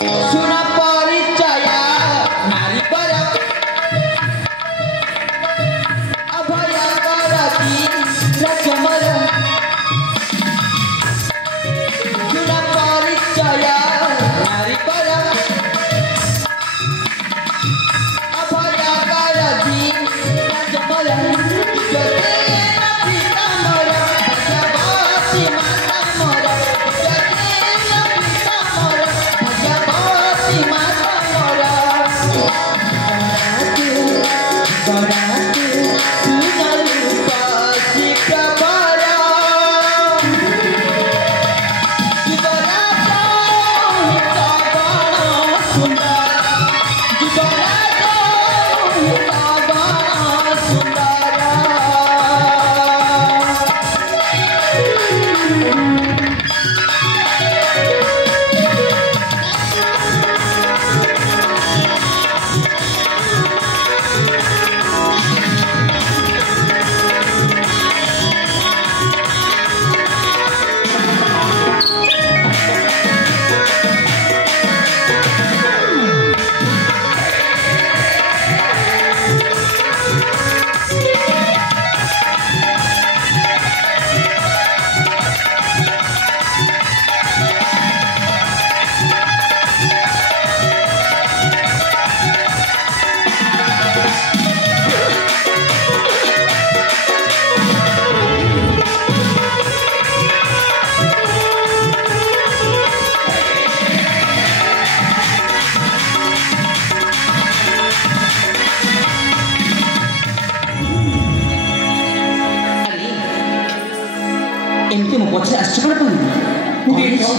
सुना परिचय नारी पर अभय करती रजमर सुना परिचय नारी पर अभय करती रजमर एमती मो पछे आछ पड़ पन देखो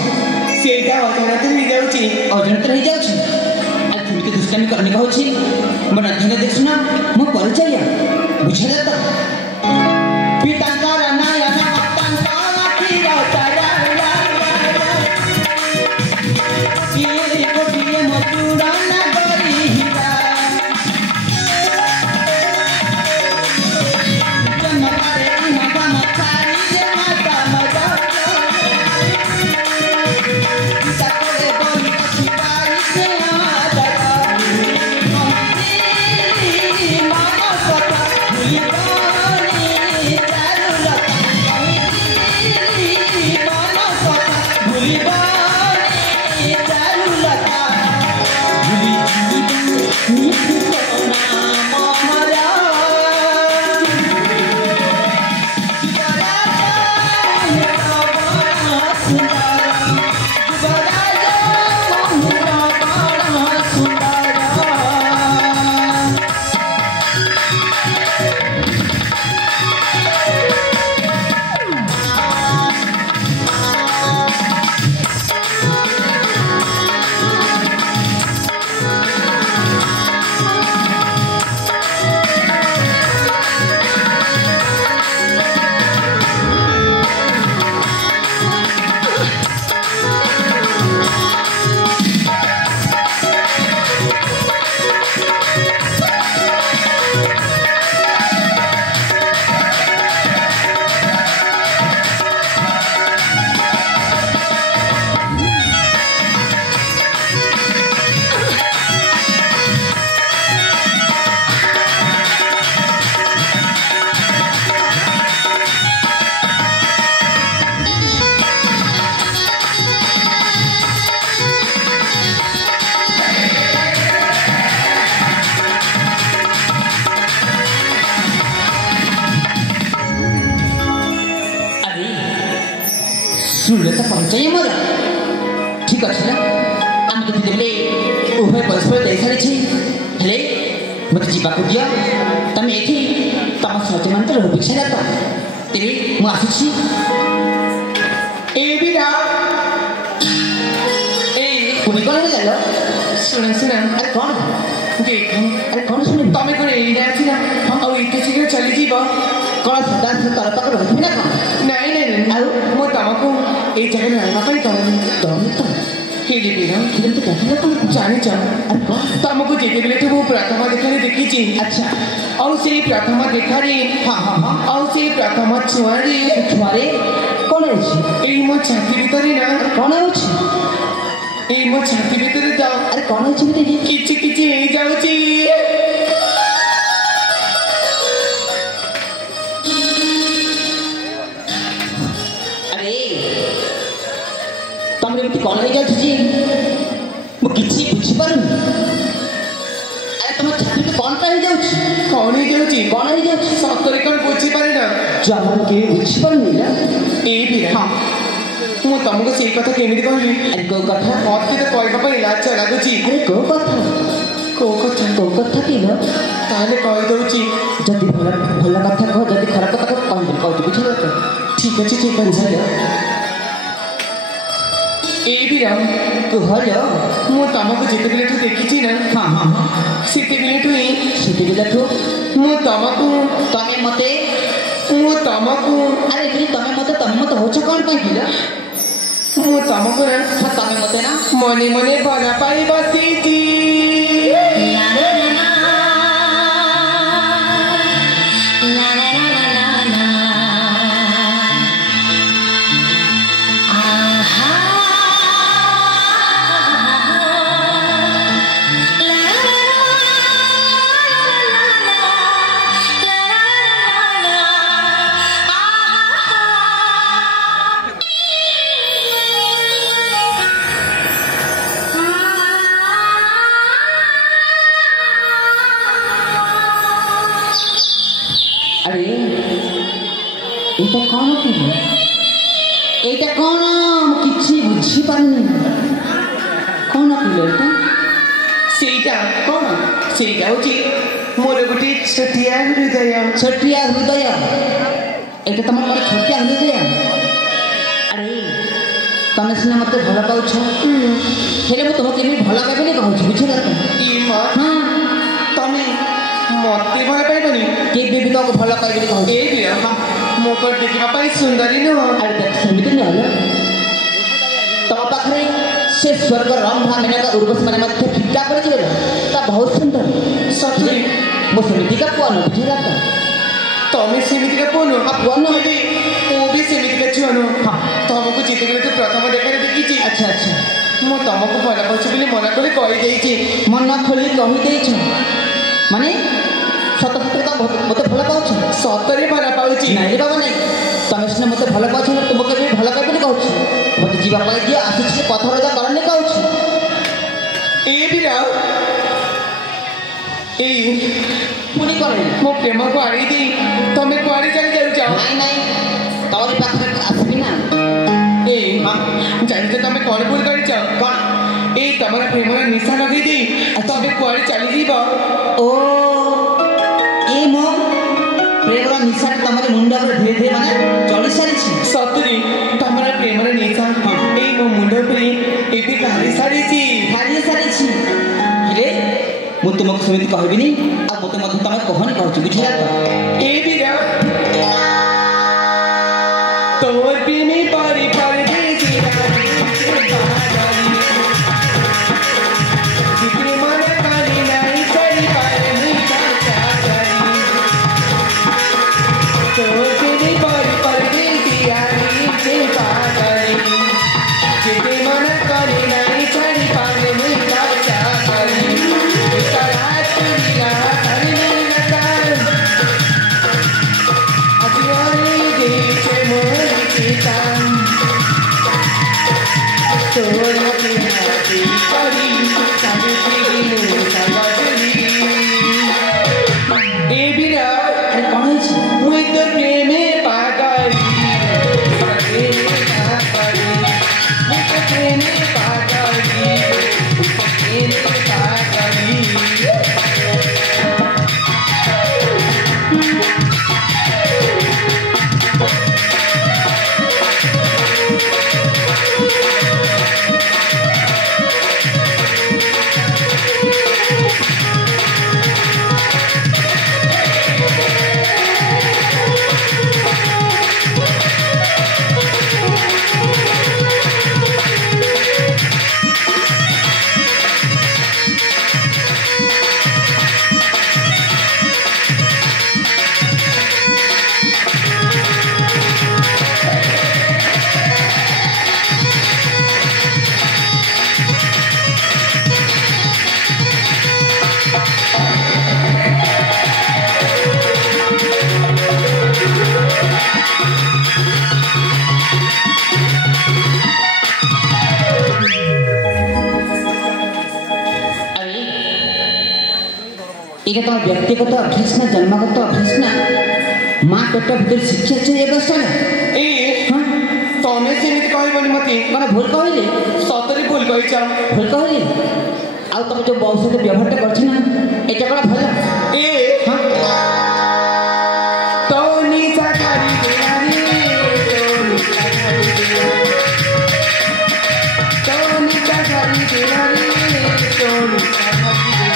सेटा अजनत रही जाउची आ तुमके दुष्टामी करने का होची मन अध्ययन देखछु ना मो परिचय बुझे जाता पिता का नयन मत्तन काठी रोतारा ये कोटिए मधुरा नगरी हिरा जन्म करे मगा मथारी रे माता मगा सकले बोली शिवाई से आदरा मम्मी मामा सता भूली चालू लता मम्मी मामा सता भूली चालू लता भूली कोना मोहरा सुनले तो परिचय मोर ठीक अच्छे ना आम तो देले उभय परस्पर देख सारी हेले मत जीवा को दिया तमे एठी तम सत्य मंत्र भिक्षा जाता तेरे मु आसुछी ए बिना ए कोनी कोन ले जालो सुन अरे कौन देखो अरे कौन सुन तमे कोन ए जाची ना हम और इते शीघ्र चली जीव कौन सदा से तार पाक रहबी ना नहीं नहीं आ मो तमको ए जगह रहबा पई तम तो हेली बिना किदन तो कहला कोन जाने जा अरे कौन तमको जेते बेले तो वो प्रथम देखारे देखी छी अच्छा और से प्रथम देखारे हां और से प्रथम छुआरे कौन अछि ए मो छाती भीतर ना कौन अछि এই ମୋ ଛାତି ଭିତରେ ତ ଆରେ କଣ ହେଇଛି ବେଟି? କିଛି କିଛି ହେଇଯାଉଛି। ଆରେ ତମର ଏମିତି କଣ ହେଇଯାଉଛି ଯେ ମୁଁ କିଛି ବୁଝିପାରୁନି। ଆରେ ତମ ଛାତିରେ କଣ ପାଇଁ ହେଇଯାଉଛି? କଣ ହେଇଯାଉଛି? କଣ ହେଇଯାଉଛି? ସତରେ କଣ ବୁଝିପାରେନା? ଜମା କେହି ବୁଝିପାରୁନି ନା। ଏଇ ବିରା ମୁଁ ତମକୁ ସେଇ କଥା କେମିତି କହିବି? ଆରେ କୋଉ କଥା? ମତେ ତ କହିବା ପାଇଁ ଲାଜ ଲାଗୁଛି। ଆରେ କୋଉ କଥା? କୋଉ କଥା? କୋଉ କଥା କି ନା? ତାହେଲେ କହିଦଉଛି। ଯଦି ଭଲ ଭଲ କଥା କହ, ଯଦି ଖରାପ କଥା କହ କହିବି, କହୁଛି ବୁଝିଲ ତ? ଠିକ ଅଛି ଠିକ ଅଛି। ଏଇ ବିରା କୁହଲ। ମୁଁ ତମକୁ ଯେତେବେଳଠୁ ଦେଖିଛି ନା ସେତେବେଳଠୁ ହିଁ ସେତେବେଳଠୁ ମୁଁ ତମକୁ ତମେ ମତେ ମୁଁ ତମକୁ ଆରେ ତମେ ମତେ ହଉଛ କଣ ପାଇଁ କିଲ? ମୁଁ ତମକୁ ନା ତମେ ମତେ ନା ମନେ ମନେ ଭଲ ପାଇ ବସିଛି। अरे एटा कौन कि एटा कौन किछि बुझी पारनी कौन कि एटा सेटा कौन सेटा होची मोर गुटी छटिया हृदय एटा तम मोर छटिया हृदय। अरे तमे सिना मते भला पाउछ हेले मु तुमके भी भला पाइबनी कहूछ बुझिला त ई मा हां तमे मते भला पाइबनी के बेबी तो भला पाइबनी कहूछ ए बिया मो को देखिबा पाई सुंदरी न। अरे देख सेमिति न होला तम पाखरे से स्वर्ग रंभा मेनका उर्वशी माने मते फिक्का पड़ जिवे ता बहुत सुंदर सच्ची मो सेमिति का पुआ न बुझिला त तमे सेमिति का पुआ न पुआ न ओ भी सेमिति का छुआ न। हां तमको जितेबेले तो प्रथम देखारे देखिची। अच्छा अच्छा मो तमको भला पाउछ बोली मना करे कहि देइची मन खोली कहि देइछ माने सत सत का मते भला पाउछ सतरे भला पाउची नहीं रे बाबा नहीं तमे सिना मते भला पाउछ तुमके भी भला पाइबनी कहूछ मते जीवा पाई दियो आसी से पत्थर जा करने कहूछ ए बिरा ए पुनी करे मो प्रेम को आड़ी दे तमे कुआड़ी चली जाउ नहीं नहीं तोरी पाखरे आसबी ना ए जानि तो तमे कोन भूल करी जाओ कोन ए तमरा प्रेम निशा लगे दे तमे कुआड़ी चली जीबो ओ ए मो प्रेम निशा तमरे मुंडा पर धीरे धीरे माने चली सारी छी सतरी तमरा प्रेम निशा ए मो मुंडा पर एबी गाड़ी सारी छी रे मु तुमको समिति कहबिनी आ मते मते तमे कहनी कहछ बुझिला त ए बिरा तोर प्रेमी पारी पारी देसी रानी से बागाली जितने माने पानी नहीं चली पारे नहीं चाचा गली तोर प्रेमी पारी पारी देसी रानी से बागाली जितने माने पानी नहीं चली पारे नहीं चाचा गली रात दिया करने लगा अजवानी देखे मोर कितान तोरा के हाथी करी सावित्री गिनु सागजली ए बिरा अरे कोन छी मुई तो प्रेमे पागली प्रेमे पागली मुई तो प्रेमे पागली प्रेमे पागली ये तुम व्यक्तिगत अभ्यास ना जन्मगत अभ्यास ना माँ पेट भीतर शिक्षा अच्छे ये बस ए तमे सेमिति कहबनी मते माने भूल कहले सतरे भूल कहिछ भूल कहले आ तुम जो बहुत से व्यवहार करछ ना एटा बड़ा भला ए हां तो नीचा करी देलारी तो नीचा करी देलारी तो नीचा करी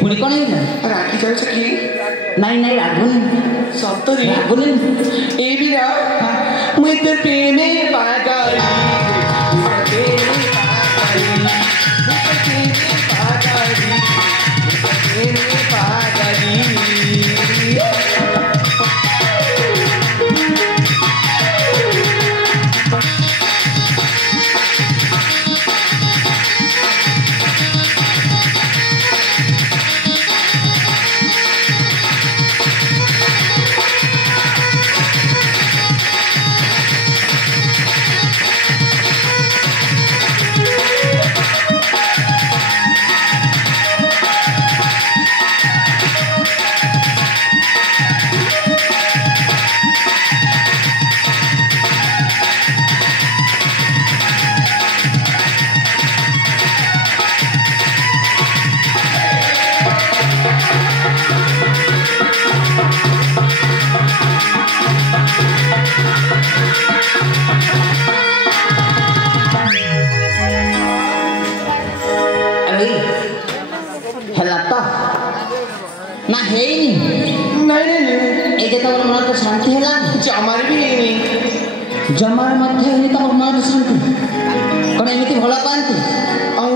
पुणी कौन है राखी चल सकी नहीं नहीं रागुन सप्तरी रागुन ए भी ना मैं तो प्रेमे पागल ना है ही नहीं ये तो मन तो शांति है लाग जमार भी नहीं जमार मध्य है तो मन तो शांति कौन एमिति भला पांती आउ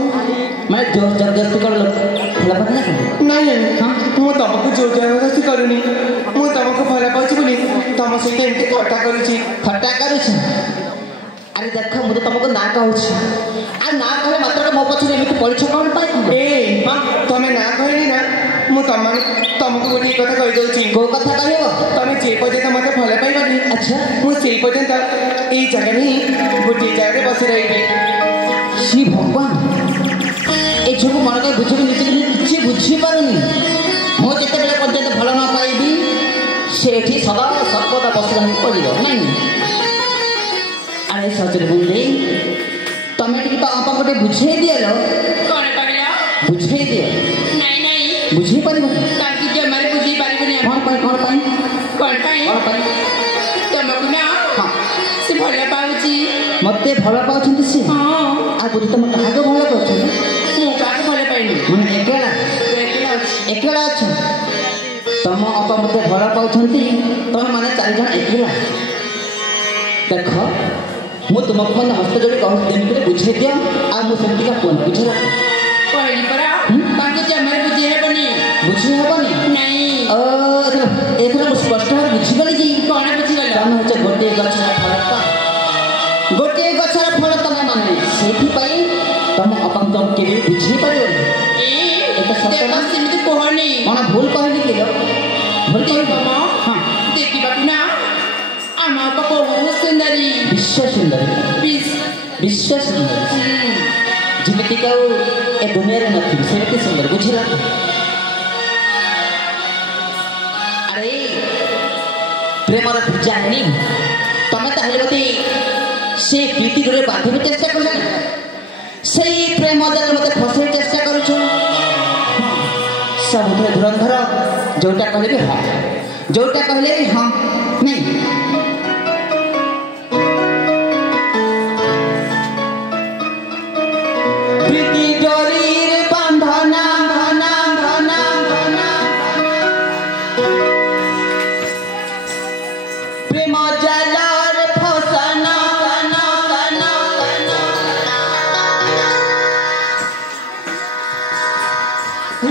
मैं जोर जबरदस्ती कर लो भला पात ना नहीं हां मु तमको जोर जबरदस्ती करूनी मु तमको भला पाउची बोली तम सहित एमती खट्टा करूची अरे देख मु तो तुमको ना कहूची आ ना कहे मात्र मो पछरे एमिति परीक्षा कोन पाई ए हां तमे ना कहली ना मु तमको गोटे कथा कहि दउची को कथा कहबो तमे जे पर्यंत मते भला पाइबनी अच्छा मु से पर्यंत ए जगह नहीं गोटे जगह बसी रहिबी श्री भगवान ए झुक मन के बुझी निचे बुझी पारुनी मो जते बेले पर्यंत भला ना पाइबी सेठी सदा सर्वदा बसी रही पड़िबो नहीं अरे सचरे बुंदे तमे टिक तो आपा गोटे बुझे दियलो कोन कहला बुझे दियो नहीं नहीं बुझी पारिबो ताकि जे मारे बुझी पारिबनी कौन पाई तुमको ना हां से भला पाउची मते भला पाउछंती से हां आ बुझी तुम कागे भला पाउछ मु काके भला पाइनी मन एकेला अच्छा तुम अपा मते भला पाउछंती तुम माने चार जण एकेला देखो मु तुमको फोन हस्त जोड़ी कहू दिन के बुझे दियो आ मु सेमती का फोन बुझला कहली परा ताकि जे मारे बुझी हेबनी बुझी हेबनी नहीं एथरा स्पष्ट भाव बुझी गली जी कोन बुझी गला तम होचे गोटे गछरा फलता गोटे गछरा फल तमे माने सेठी पई तम अपन तुम के बुझी परियो ए तो सत्य देखा सिमित कोहनी माने भूल कहली के भूल कहली मामा हां देखी बाकुना आमा का बहुत सुंदरी विश्व सुंदरी विश्व सुंदरी जिमिति का ए दुनिया रे नथि सेठी सुंदर बुझिला अरे प्रेमर जानी तमे ताहले गति से प्रीति रे बांधि चेष्टा करछ सेई प्रेम जल मते फसे चेष्टा करूछ सब धुरंधर जोटा कहले भी हां जोटा कहले भी हां नहीं प्रेम जालर फसाना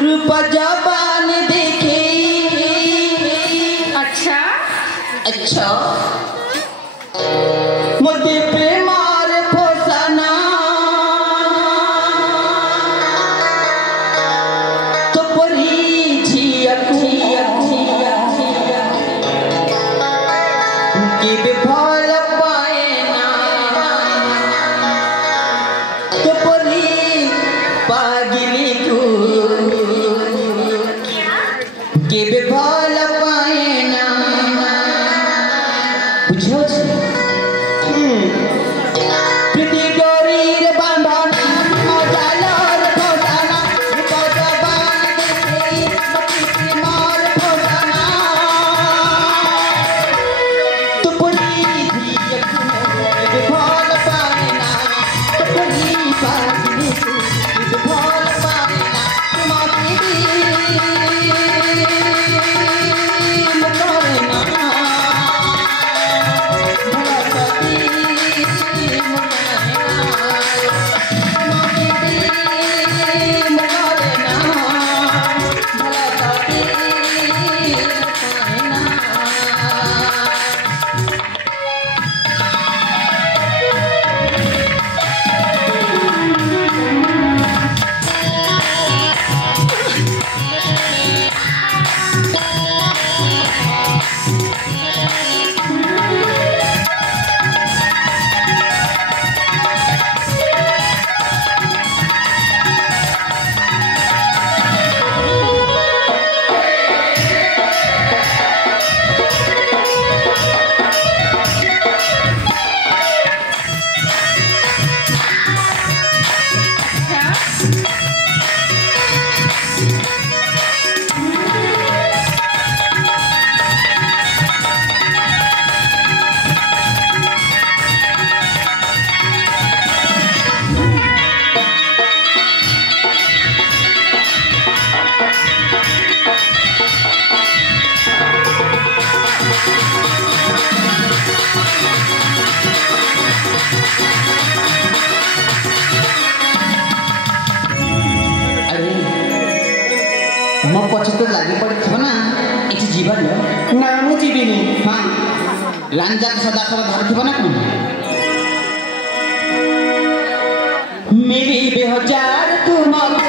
रूप जबान देखे अच्छा मुझे प्रेमार फसाना तो परी झिया के विफल पाए ना तो परी पागिली को के विफल पाए ना बुझो प्रीति डोरीर बांधना मजालर फसाना जबान देखे मती मार फसाना तो परी झिया के विफल पाए ना तो परी पागिली को विफल पाए ना तुम्हारी ମୋ ପଛକୁ ଲାଗି ପଡ଼ିଥିବ ନା ଏଠି ଯିବାର ନା ମୁଁ ଯିବିନି। ହଁ ଲାଞ୍ଜାକ ସଦାସର ଧରିଥିବ ନା କ'ଣ ମିଳିବେ ହଜାର ତୁମକୁ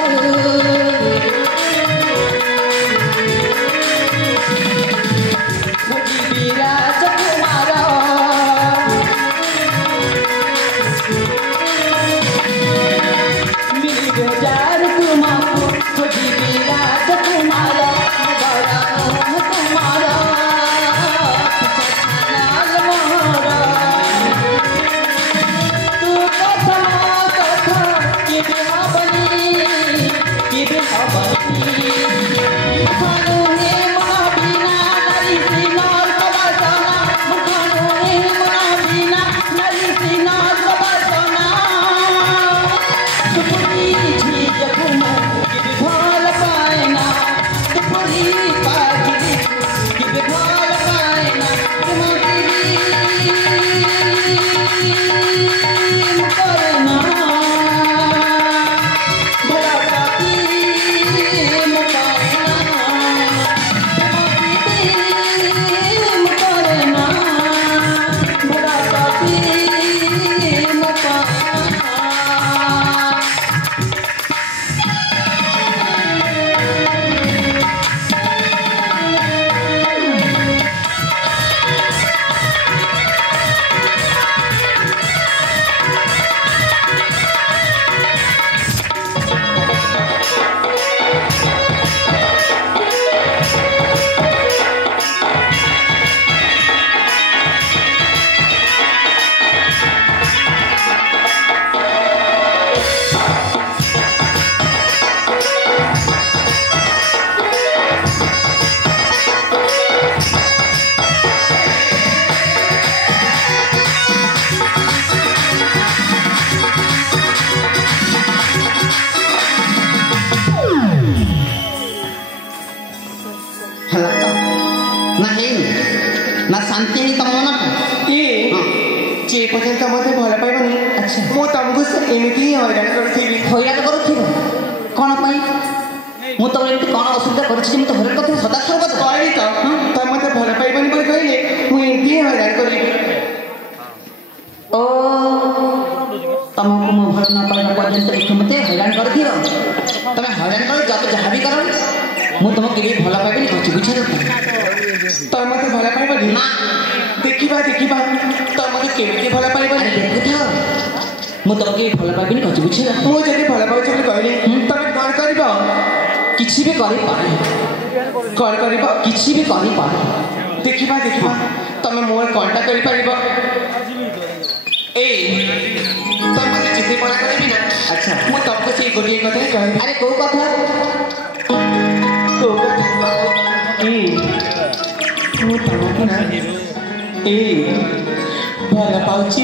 ଖୋଜିବି ରାଜକୁମାର ମିଳିବେ ହଜାର ତୁମକୁ ଖୋଜିବି राजकुमार तुम्हारा तू कथा कि पर्यंत मते भल पाइबनी अच्छा मो तुमको एमती ही हैरान करथिबी हैरान करूथिबो कोन पई मु तो एमती कोन असुविधा करछि मु तो हैरान करथि सदा सर्वदा कहली तो त मते भल पाइबनी बोल कहले मु एमती ही हैरान करबी ओ तुमको मु भल न पाइबा पर्यंत एक मते हैरान कर दियो तमे हैरान कर जब जहां भी करो मु तुमको केबे भल पाइबनी कहछि बुझिलो त मते भल पाइबनी ना देखिबा त मते केबे भल पाइबनी देखुथा मु तुमको भल पाइबनी कहछि बुझिलो मु जदि भल पाउछि कहले तमे कोन करबो किछि भी करि पारे कोन करबो किछि भी करि पारे देखिबा तमे मोर कोनटा करि पारिबो ए तमे जिते मना करबी ना अच्छा मु तुमको से गोटे कथा कहबी अरे को कथा मु तुमको ना ए भल पाउछि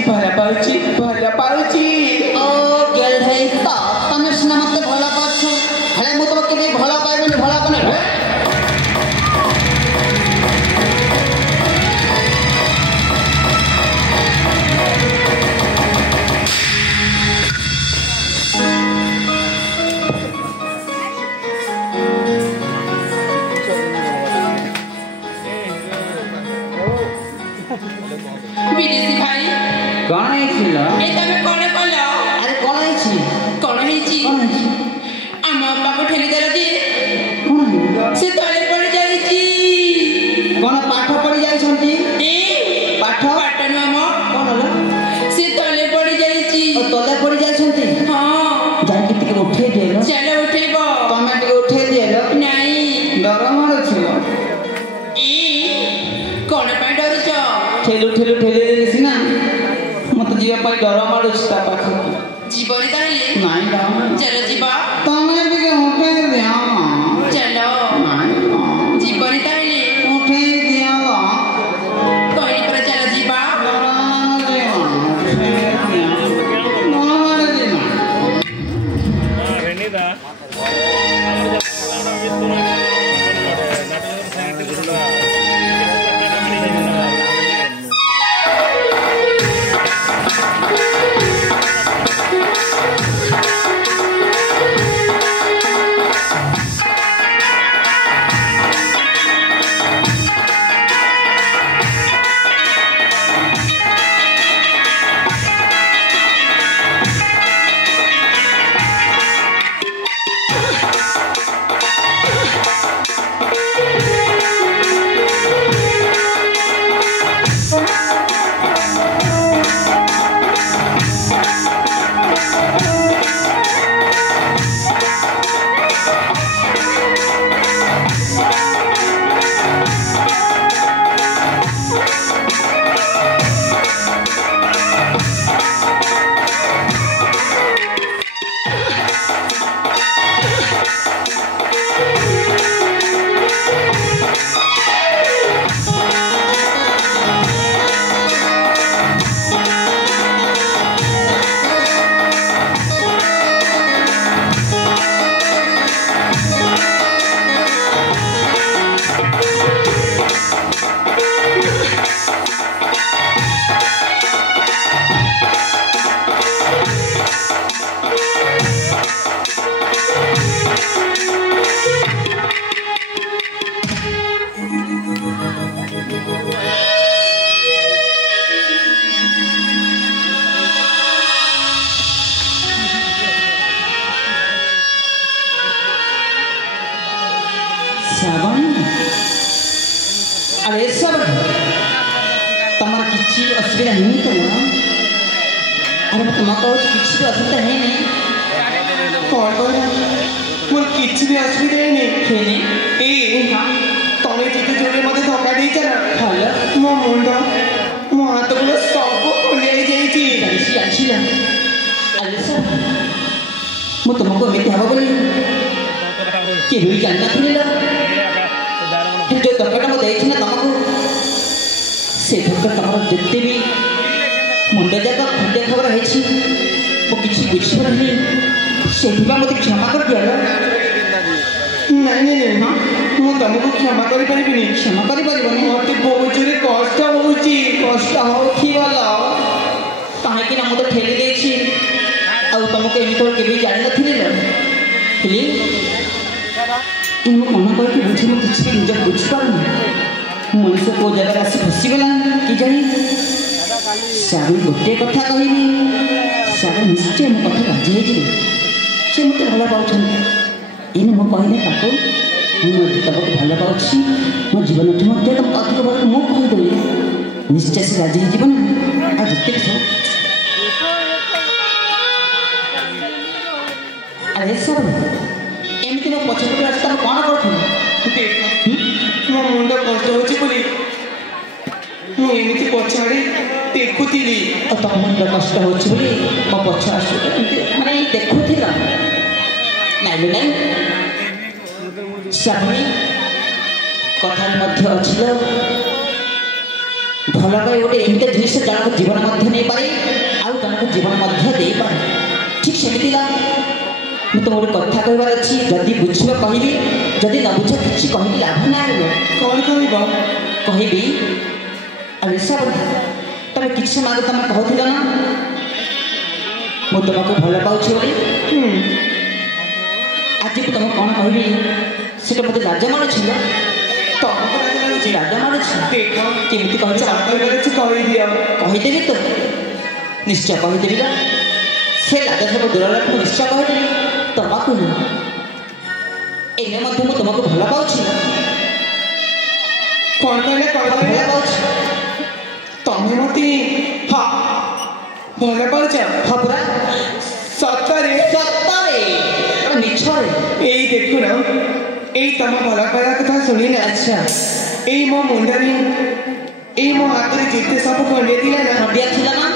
ओ गेल है तो तमे सिना मते भला पाछु हले मु तो केबे भला पाइबनी भला बने विदेशी भाई कोन आइছিলা ए तमे कोन कलो अरे कोन आइছি कोन हेची आम बाबा ठेली देला जी कोन से तले पड़ जाईची कोन पाठ पढ़ी जाई छंती ए पाठ पाटन आम कोन होला से तले पड़ जाईची ओ तले पढ़ी जाई छंती हां जाई के टिके उठे देलो चलो उठेबो तमे टिके उठे देलो नहीं डर मारो छिलो ए कोन पे डरछ ठेले सिना मत जीवा पाई डर मारो ता पाख जीवनी ताले नहीं डा चलो जीवा तमे टिके उठे दिया चलो नहीं जीवनी ताले उठे दिया कोई पर चलो जीवा श्रावण अरे सब तमर किछि असुविधा नहीं तो अरे मैं तुम कहूँ किछि असुविधा है नहीं कौन कहला मोर किछि भी असुविधा नहीं खेने ए तमे जिते जोरे मते धक्का देइछ ना हल मो मुंड मो हाथ गुलो सब खोली आई जाईची कैसी आछिला अरे सब मु तुमको मिथ्या हबो बोली के भी जानना थिला जो धक्काटा मु देइछि ना तुमको से धक्का तमर जेते भी मुंड जाका खंडे खबर हेछि मु किछि बुझियो नहीं सेठिबा मते क्षमा कर दिया नहीं हाँ मु तुमको क्षमा करि परिबिनी क्षमा करि परिबनी मते बहुत जोरे कष्ट होउची कष्ट होउथी वाला କହିକିନା ମୁଁ ତ ଠେଲି ଦେଇଛି ଆଉ ତମକୁ ଏମିତି କେବେ ଜାଣିନଥିଲି ହେଲି ମୁଁ ମନ କରିକି ବୁଝି ମୁଁ କିଛି ନିଜ ବୁଝିପାରୁନି ମଣିଷ କେଉଁ ଜାଗାରେ ଆସି ଫସିଗଲା କି ଜାଣି ସାରୁ ଗୋଟିଏ କଥା କହିବି ସାରୁ ନିଶ୍ଚୟ ମୋ କଥା ରାଜି ହେଇଯିବେ ସେ ମୋତେ ଭଲ ପାଉଛନ୍ତି ଏଇନେ ମୁଁ କହିଲେ ତାକୁ ମୁଁ ତାକୁ ଭଲ ପାଉଛି ମୋ ଜୀବନଠୁ ମଧ୍ୟ ଅଧିକ ଭଲ ମୁଁ କହିଦେଲି ନିଶ୍ଚୟ ସେ ରାଜି ହେଇଯିବ ନା ଆଉ ଯେତିକି ସବୁ ଆରେ ସାର୍ ଏମିତି ମୋ ପଛପଟେ ଆସି ତମେ କ'ଣ କରୁଥିଲ ମୋ ମୁଣ୍ଡ କଷ୍ଟ ହେଉଛି ବୋଲି ମୁଁ ଏମିତି ପଛଆଡ଼େ ଦେଖୁଥିଲି ତମ ମୁଣ୍ଡ କଷ୍ଟ ହେଉଛି ବୋଲି ମୋ ପଛ ଆସୁ ଏମିତି ମାନେ ଦେଖୁଥିଲ ନାଇଁ ନାଇଁ ସ୍ୱାମୀ କଥାରେ ମଧ୍ୟ ଅଛି ଭଲ ପାଇ ଗୋଟେ ଏମିତି ଜିନିଷ ଜଣଙ୍କ ଜୀବନ ମଧ୍ୟ ନେଇପାରେ ଆଉ ଜଣଙ୍କ ଜୀବନ ମଧ୍ୟ ଦେଇପାରେ ଠିକ୍ ସେମିତି ମୁଁ ତ ଗୋଟେ କଥା କହିବାର ଅଛି ଯଦି ବୁଝିବ କହିବି ଯଦି ନ ବୁଝ କିଛି କହିବି ଲାଭ ନାହିଁ କ'ଣ କହିବ କହିବି ଆରେ ସାର୍ ତମେ କିଛି ସମୟ ଆଗ ତମେ କହୁଥିଲ ନା ମୁଁ ତୁମକୁ ଭଲ ପାଉଛି ବୋଲି ଆଜି ମୁଁ ତମକୁ କ'ଣ କହିବି ସେଟା ମୋତେ ଲାଜ ମାରୁଛି ଲାଜ ମାରୁଛି କେମିତି କହିବି କହିଦିଅ କହିଦେବି ତ ନିଶ୍ଚୟ କହିଦେବି ନା ସେ ଲାଜ ସବୁ ଦୂର ରଖି ମୁଁ ନିଶ୍ଚୟ କହିଦେବି ତମକୁ ଏଇନେ ମଧ୍ୟ ମୁଁ ତୁମକୁ ଭଲ ପାଉଛି କ'ଣ କହିଲେ ଭଲ ପାଉଛି ତମେ ମୋତେ ଭଲ ପାଉଛ ହଁ ପୁରା ସତରେ ସତରେ ମିଛରେ ଏଇ ଦେଖୁନ ଏଇ ତମ ଭଲ ପାଇବା କଥା ଶୁଣିଲେ ଆଚ୍ଛା ଏଇ ମୋ ମୁଣ୍ଡରେ ଏଇ ମୋ ହାତରେ ଯେତେ ସବୁ ଖଣ୍ଡିଆ ଥିଲା ନା ଖଣ୍ଡିଆ ଥିଲା ନା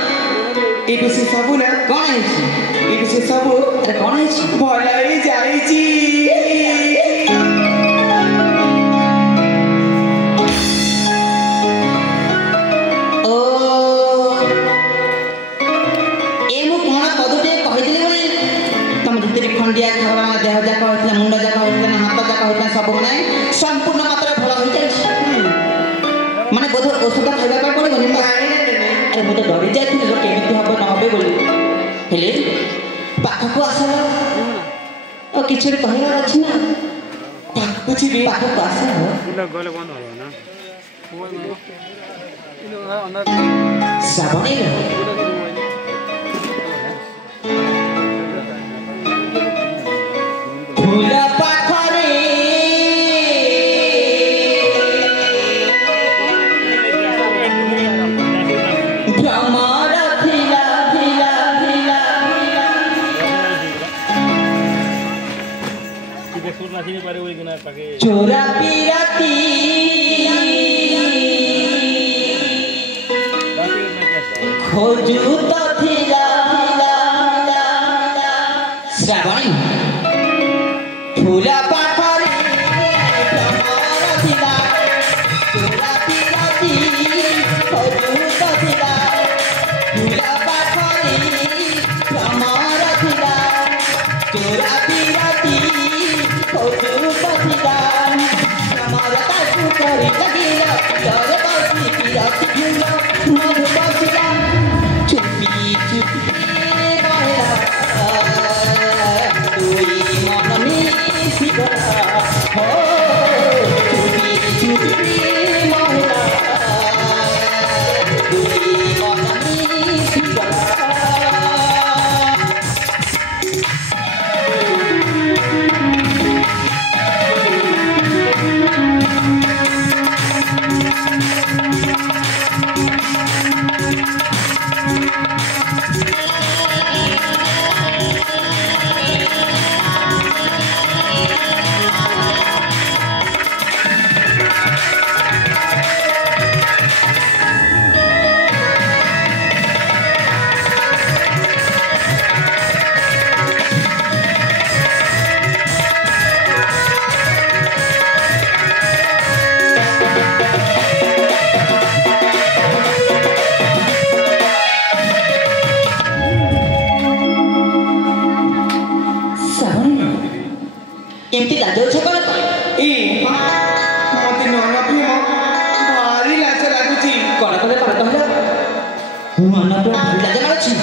ଏବେ ସେ ସବୁ ନା କ'ଣ ହେଇଛି ଏବେ ସେ ସବୁ କ'ଣ ହେଇଛି ଭଲ ହେଇଯାଇଛି ଖଣ୍ଡିଆ ଖରା ଦେହ ଯାକ ହୋଇଥିଲା ମୁଣ୍ଡ ଯାକ ହୋଇଥିଲା ନା ହାତ ଯାକ ହୋଇଥିଲା ସବୁ ମାନେ ସମ୍ପୂର୍ଣ୍ଣ ମାତ୍ରାରେ ଭଲ ହୋଇଯାଇଛି ମାନେ ବୋଧ ଔଷଧ ଖାଇବା ପାଇଁ ପଡ଼ିବନି ଆରେ ମୁଁ ତ ଡରି ଯାଇଥିଲି କେମିତି ହେବ ନ হবে ବୋଲି ହେଲେ ପାଖକୁ ଆସିଲ ଆଉ କିଛି ଗୋଟେ କହିବାର ଅଛି ନା ପାଖକୁ ଯିବି ପାଖକୁ ଆସିବ ଶ୍ରାବଣୀ ଫୁଲ ପାଖରେ ଭ୍ରମର ଥିଲା ଥିଲା ଥିଲା ଚୋରା ପିରାତି ଖୋଜୁ ତ ଥିଲା ଶ୍ରାବଣୀ ଫୁଲ ପାଖରେ ଭ୍ରମର ଥିଲା ଚୋରା ପିରାତି ଖୋଜୁତ ଥିଲା ଫୁଲ ପାଖରେ ଭ୍ରମର ଥିଲା ଚୋରା ପିରାତି ଖୋଜୁତ ଥିଲା ଭ୍ରମର ତାକୁ କରି ଲାଗିଲା ଡରେ ବସି ପିରାତି ଫୁଲ ମଧୁ ବସିଲା ଚୁପି ଚୁପି କହିଲା ଏମିତି ଲାଜ କ'ଣ ମତେ ନନା ପ୍ରେମ ଭାରି ଲାଜ ଲାଗୁଛି କ'ଣ କଲେ ମୁଁ ମନ ଭାରି ଲାଜ ଅଛି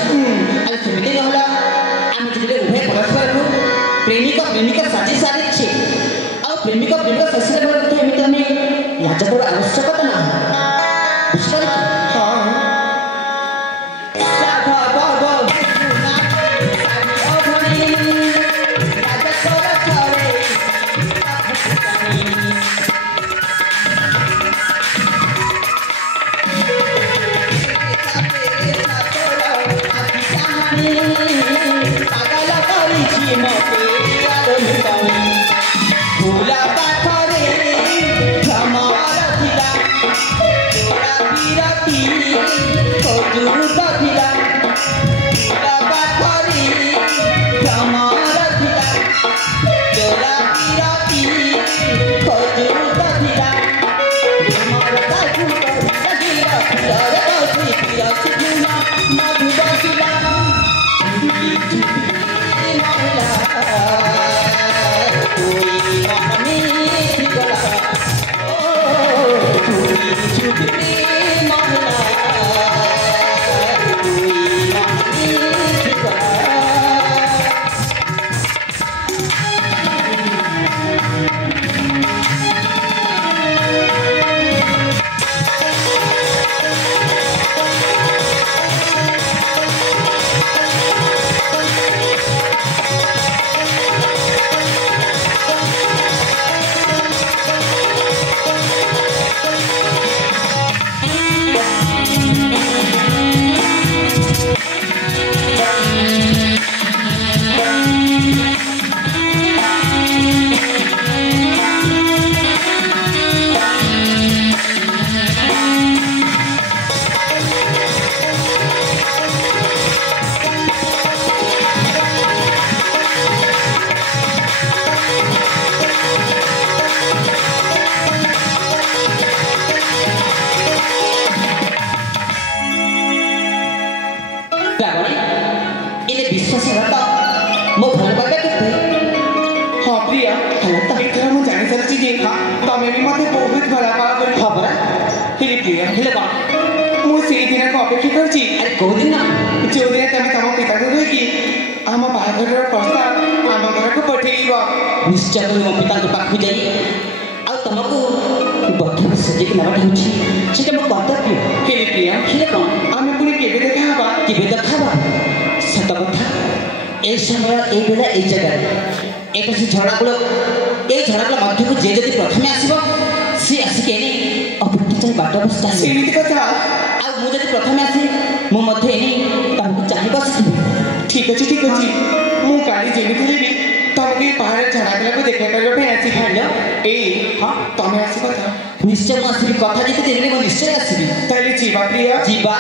ଆଉ ସେମିତି ନହେଲା ଆମେ ଯଦି ଉଭୟ ପରସ୍ପରକୁ ପ୍ରେମିକ ସାଜି ସାରିଛେ ଆଉ ପ୍ରେମିକ ଶେଷରେ ବେଳ କଥା ଏମିତି ଆମେ ଲାଜ କରିବା ଆବଶ୍ୟକତା ନାହିଁ ବୁଝିପାରିଛୁ निश्चय मो पिता पाखु जाई आ तुमको बठन सजेक नबाटा होछि सेटा मो कर्तव्य केले प्रिया केले कोन आमे पुनी केबे देखाबा सत कथा ए समय ए बेला ए जगह एटा से झड़ाकुल मध्य को जे जदी प्रथमे आसीबो सी आसी केनी अपेक्षा बाट बस्ता सेमिति कथा आ मु जदी प्रथमे आसी मु मध्य एनी तांको चाहि बसि ठीक अछि मु काली जेमिति लेबी तमके पहाड़ झड़ाकला को देखा करबे पे आसी खाइलो ए हां तमे आसी कथा निश्चय आसी कथा जति देले मो निश्चय आसी ताले जीवा प्रिया जीवा